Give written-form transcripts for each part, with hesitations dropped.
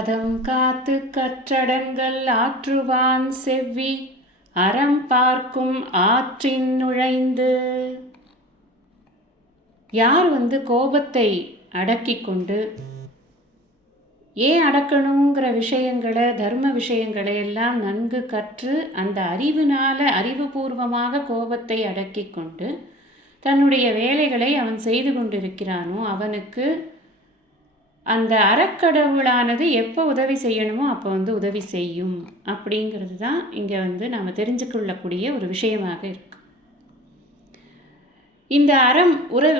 அதம் காத்து கற்றடங்கள் ஆற்றுவான் செவ்வி அறம் பார்க்கும் ஆற்றின் நுழைந்து. யார் கோபத்தை அடக்கி கொண்டு ஏன் அடக்கணுங்கிற விஷயங்களை, தர்ம விஷயங்களை எல்லாம் நன்கு கற்று அந்த அறிவுபூர்வமாக கோபத்தை அடக்கி கொண்டு தன்னுடைய வேலைகளை அவன் செய்து கொண்டிருக்கிறானோ அவனுக்கு அந்த அறக்கடவுளானது எப்போ உதவி செய்யணுமோ அப்போ உதவி செய்யும் அப்படிங்கிறது தான் இங்கே நாம் தெரிஞ்சுக்கொள்ளக்கூடிய ஒரு விஷயமாக இருக்கு. இந்த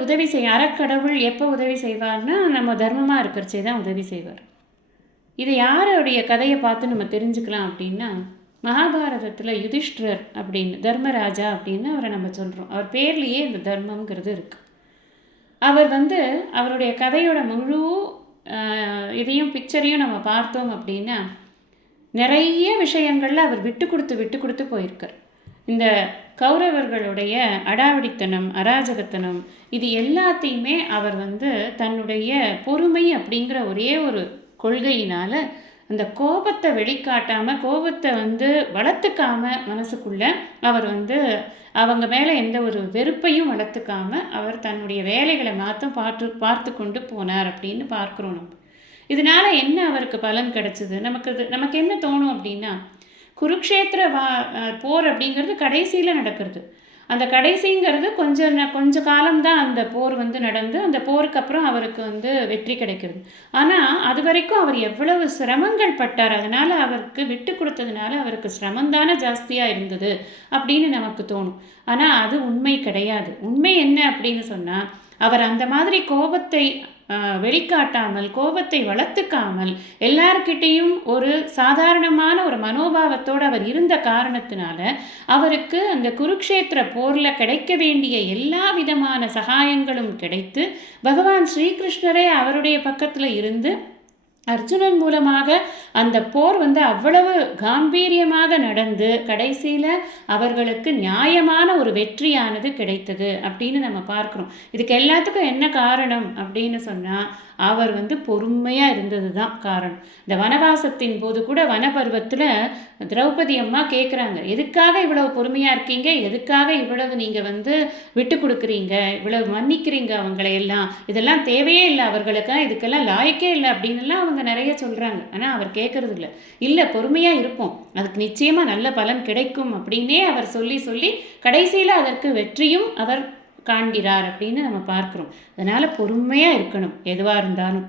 உதவி அறக்கடவுள் எப்போ உதவி செய்வார்னா நம்ம தர்மமாக இருக்கிறச்சே தான் உதவி செய்வார். இது யாருடைய கதையை பார்த்து நம்ம தெரிஞ்சுக்கலாம் அப்படின்னா, மகாபாரதத்தில் யுதிஷ்டிரர் அப்படின்னு தர்மராஜா அப்படின்னு அவரை நம்ம சொல்கிறோம். அவர் பேர்லேயே இந்த தர்மங்கிறது இருக்குது. அவர் அவருடைய கதையோட முழு இதையும் பிக்சரையும் நம்ம பார்த்தோம் அப்படின்னா நிறைய விஷயங்களில் அவர் விட்டு கொடுத்து போயிருக்கார். இந்த கௌரவர்களுடைய அடாவடித்தனம், அராஜகத்தனம் இது எல்லாத்தையுமே அவர் தன்னுடைய பொறுமை அப்படிங்கிற ஒரே ஒரு கொள்கையினால் அந்த கோபத்தை வெளிக்காட்டாமல், கோபத்தை வளர்த்துக்காமல் மனசுக்குள்ளே அவர் அவங்க மேலே எந்த ஒரு வெறுப்பையும் வளர்த்துக்காமல் அவர் தன்னுடைய வேலைகளை மாற்றம் பார்த்து கொண்டு போனார் அப்படின்னு பார்க்குறோம். நம்ம இதனால் என்ன அவருக்கு பலன் கிடச்சிது? நமக்கு என்ன தோணும் அப்படின்னா, குருக்ஷேத்திர போர் அப்படிங்கிறது கடைசியில் நடக்கிறது. அந்த கடைசிங்கிறது கொஞ்ச காலம்தான் அந்த போர் நடந்து அந்த போருக்கு அப்புறம் அவருக்கு வெற்றி கிடைக்கிறது. ஆனால் அது வரைக்கும் அவர் எவ்வளவு சிரமங்கள் பட்டார். அதனால் அவருக்கு விட்டு கொடுத்ததுனால அவருக்கு சிரமந்தானே ஜாஸ்தியாக இருந்தது அப்படின்னு நமக்கு தோணும். ஆனால் அது உண்மை கிடையாது. உண்மை என்ன அப்படின்னு சொன்னால், அவர் அந்த மாதிரி கோபத்தை வெளிக்காட்டாமல், கோபத்தை வளர்த்துக்காமல், எல்லார்கிட்டையும் ஒரு சாதாரணமான ஒரு மனோபாவத்தோடு அவர் இருந்த காரணத்தினால அவருக்கு அந்த குருக்ஷேத்திர போரில் கிடைக்க வேண்டிய எல்லா விதமான சகாயங்களும் கிடைத்து, பகவான் ஸ்ரீகிருஷ்ணரே அவருடைய பக்கத்தில் இருந்து அர்ஜுனன் மூலமாக அந்த போர் அவ்வளவு காம்பீரியமாக நடந்து கடைசியில் அவர்களுக்கு நியாயமான ஒரு வெற்றியானது கிடைத்தது அப்படின்னு நம்ம பார்க்குறோம். இதுக்கு எல்லாத்துக்கும் என்ன காரணம் அப்படின்னு சொன்னால், அவர் பொறுமையாக இருந்தது தான் காரணம். இந்த வனவாசத்தின் போது கூட வனப்பருவத்தில் திரௌபதி அம்மா கேட்குறாங்க, எதுக்காக இவ்வளவு பொறுமையாக இருக்கீங்க, எதுக்காக இவ்வளவு நீங்கள் விட்டு கொடுக்குறீங்க, இவ்வளவு மன்னிக்கிறீங்க அவங்களையெல்லாம், இதெல்லாம் தேவையே இல்லை அவர்களுக்கு, இதுக்கெல்லாம் லாயக்கே இல்லை அப்படின்னுலாம் அவங்க நிறைய சொல்கிறாங்க. ஆனால் அவர் கேட்குறது இல்லை, பொறுமையாக இருப்போம், அதுக்கு நிச்சயமாக நல்ல பலன் கிடைக்கும் அப்படின்னே அவர் சொல்லி கடைசியில் அதற்கு வெற்றியும் அவர் காண்கிறார் அப்படின்னு நம்ம பார்க்குறோம். அதனால் பொறுமையாக இருக்கணும் எதுவாக இருந்தாலும்.